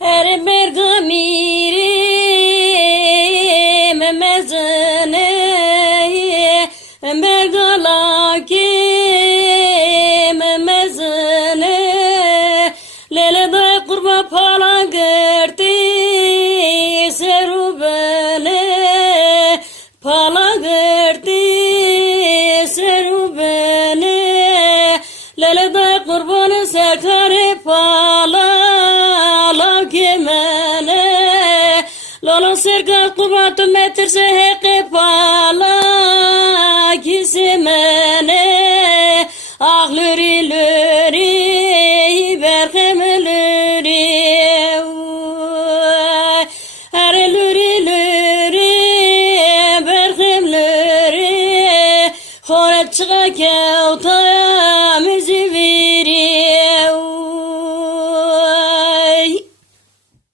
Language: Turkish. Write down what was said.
Her bergamiri memezene bergalaki memezene lele da kurba pala gerti serubene pala gerti serubene lele da kurban sekare pala kemene lolo serga kubat metir se heke pala kisemene